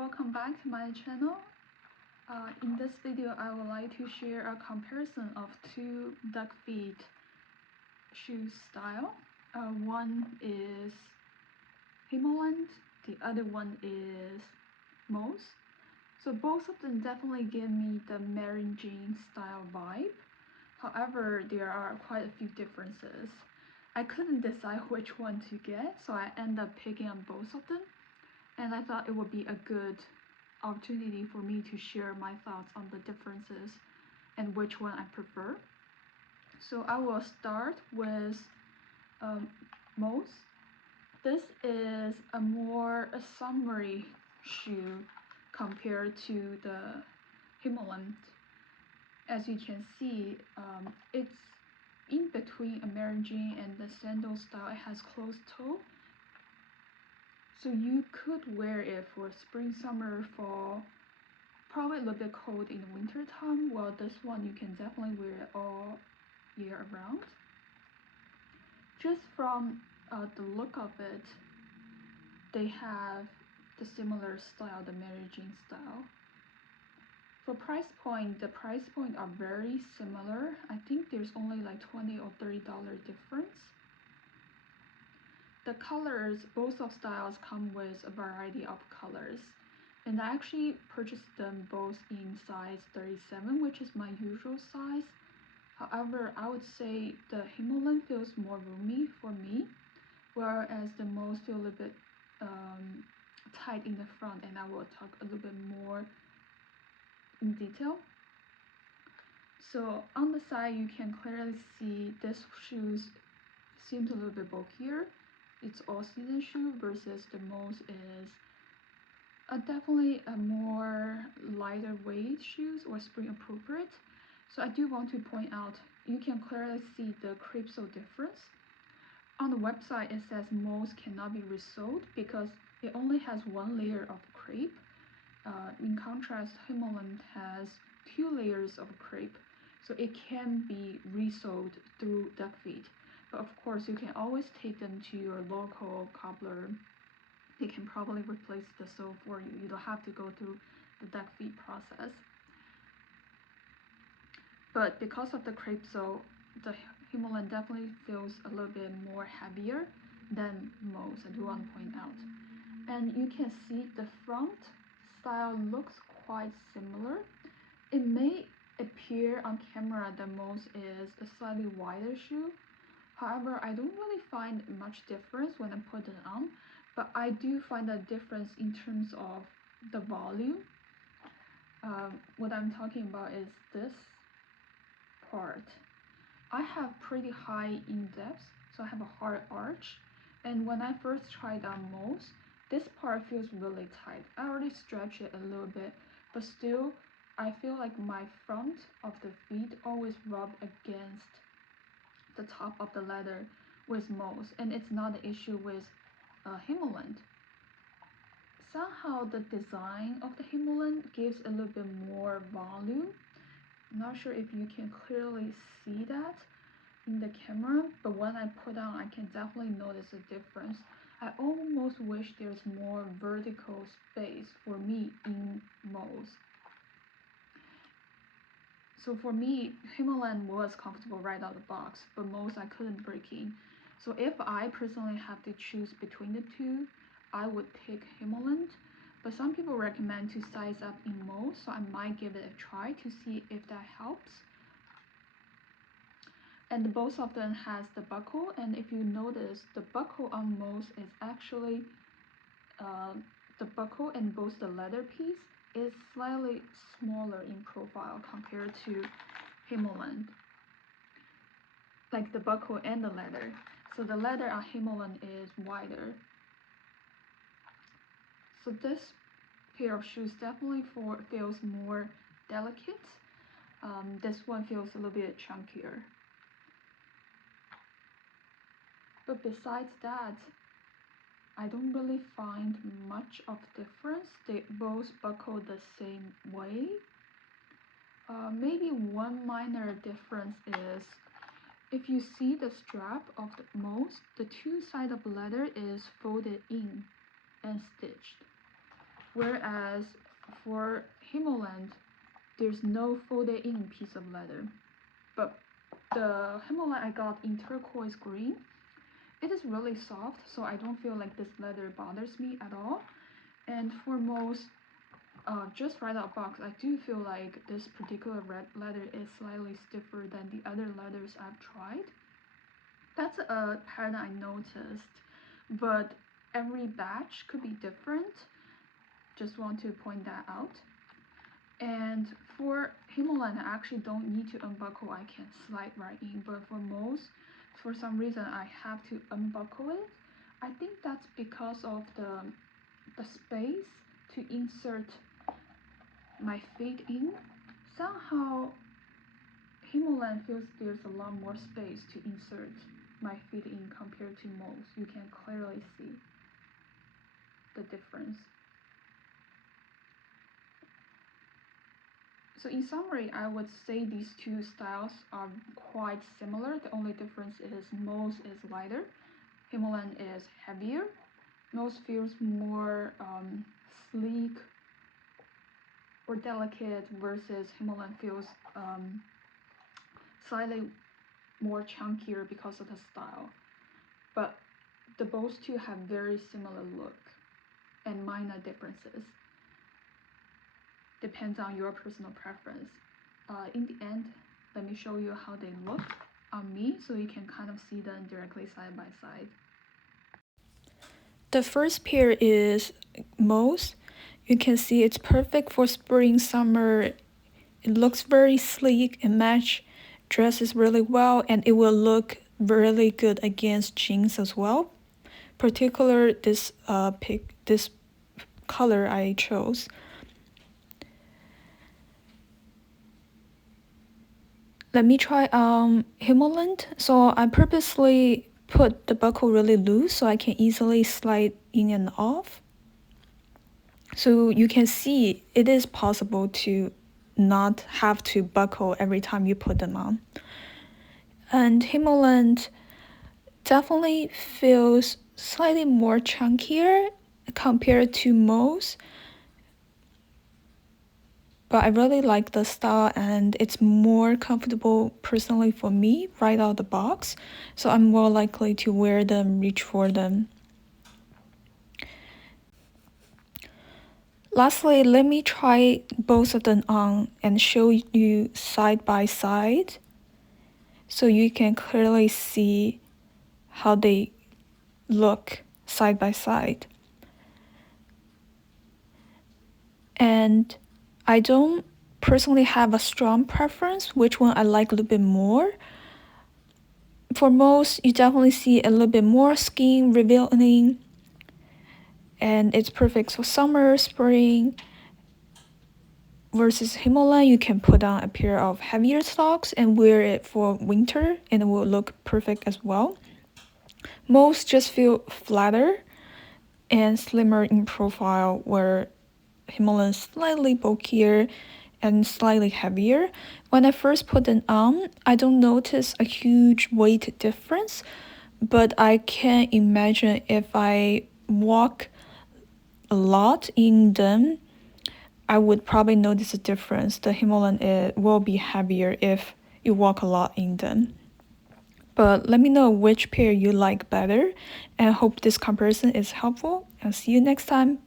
welcome back to my channel. In this video, I would like to share a comparison of two Duckfeet shoe style. One is Himmerland, the other one is Moose. So both of them definitely give me the Mary Jane style vibe. However, there are quite a few differences. I couldn't decide which one to get, so I ended up picking up both of them. And I thought it would be a good opportunity for me to share my thoughts on the differences and which one I prefer. So I will start with Moose. This is a summery shoe compared to the Himalayan. As you can see, it's in between a Mary Jane and the sandal style. It has closed toe. So you could wear it for spring, summer, fall, probably a little bit cold in the winter time. Well, this one you can definitely wear it all year around. Just from the look of it, they have the similar style, the Mary Jane style. For price point, the price point are very similar. I think there's only like $20 or $30 difference. The colors, both of styles come with a variety of colors, and I actually purchased them both in size 37, which is my usual size. However, I would say the Himalayan feels more roomy for me, whereas the Moose feel a little bit tight in the front, and I will talk a little bit more in detail. So on the side, you can clearly see this shoes seems a little bit bulkier. It's all-season shoe versus the Moose is definitely a more lighter weight shoes or spring appropriate. So I do want to point out, you can clearly see the crepe sole difference. On the website, it says Moose cannot be resoled because it only has one layer of crepe. In contrast, Himalayan has 2 layers of crepe, so it can be resoled through Duckfeet. But of course, you can always take them to your local cobbler. They can probably replace the sole for you. You don't have to go through the Duckfeet process. But because of the crepe sole, the Himalayan definitely feels a little bit more heavier than Moose, I do want to point out. And you can see the front style looks quite similar. It may appear on camera that Moose is a slightly wider shoe. However, I don't really find much difference when I put it on, but I do find a difference in terms of the volume. What I'm talking about is this part. I have pretty high in-depth, so I have a hard arch, and when I first tried on Moose, this part feels really tight. I already stretched it a little bit, but still, I feel like my front of the feet always rub against the top of the leather with Moose, and it's not an issue with Himalayan. Somehow the design of the Himalayan gives a little bit more volume. I'm not sure if you can clearly see that in the camera, but when I put on, I can definitely notice a difference. I almost wish there's more vertical space for me in Moose. So for me, Himalayan was comfortable right out of the box, but Moose I couldn't break in. So if I personally have to choose between the two, I would pick Himalayan. But some people recommend to size up in Moose, so I might give it a try to see if that helps. And both of them has the buckle, and if you notice, the buckle on Moose is actually the buckle and both the leather piece is slightly smaller in profile compared to Himalayan, like the buckle and the leather. So the leather on Himalayan is wider. So this pair of shoes definitely feels more delicate. This one feels a little bit chunkier. But besides that, I don't really find much of difference. They both buckle the same way. Maybe one minor difference is if you see the strap of the Moose, the two sides of leather is folded in and stitched. Whereas for Himmerland, there's no folded in piece of leather. But the Himalayan I got in turquoise green, it is really soft, so I don't feel like this leather bothers me at all. And for most, just right out of box, I do feel like this particular red leather is slightly stiffer than the other leathers I've tried. That's a pattern I noticed, but every batch could be different. Just want to point that out. And for Himalayan, I actually don't need to unbuckle, I can slide right in, but for most, for some reason I have to unbuckle it. I think that's because of the space to insert my feet in. Somehow Himalayan feels there's a lot more space to insert my feet in compared to most. You can clearly see the difference. So in summary, I would say these two styles are quite similar. The only difference is Mo's is lighter, Himalayan is heavier. Mo's feels more sleek or delicate versus Himalayan feels slightly more chunkier because of the style. But the both two have very similar look and minor differences. Depends on your personal preference. In the end, let me show you how they look on me so you can kind of see them directly side by side. The first pair is Mo's. You can see it's perfect for spring, summer. It looks very sleek and match dresses really well, and it will look really good against jeans as well. Particular this this color I chose. Let me try Himmerland. So I purposely put the buckle really loose so I can easily slide in and off. So you can see it is possible to not have to buckle every time you put them on. And Himmerland definitely feels slightly more chunkier compared to Mo's. But I really like the style and it's more comfortable personally for me right out of the box. So I'm more likely to wear them, reach for them. Lastly, let me try both of them on and show you side by side so you can clearly see how they look side by side. And I don't personally have a strong preference which one I like a little bit more. For most, you definitely see a little bit more skin revealing, and it's perfect for summer, spring. Versus Himalayan, you can put on a pair of heavier socks and wear it for winter, and it will look perfect as well. Most just feel flatter and slimmer in profile, where Himalayan is slightly bulkier and slightly heavier. When I first put them on, I don't notice a huge weight difference, but I can imagine if I walk a lot in them, I would probably notice a difference. The Himalayan will be heavier if you walk a lot in them. But let me know which pair you like better, and hope this comparison is helpful, and see you next time.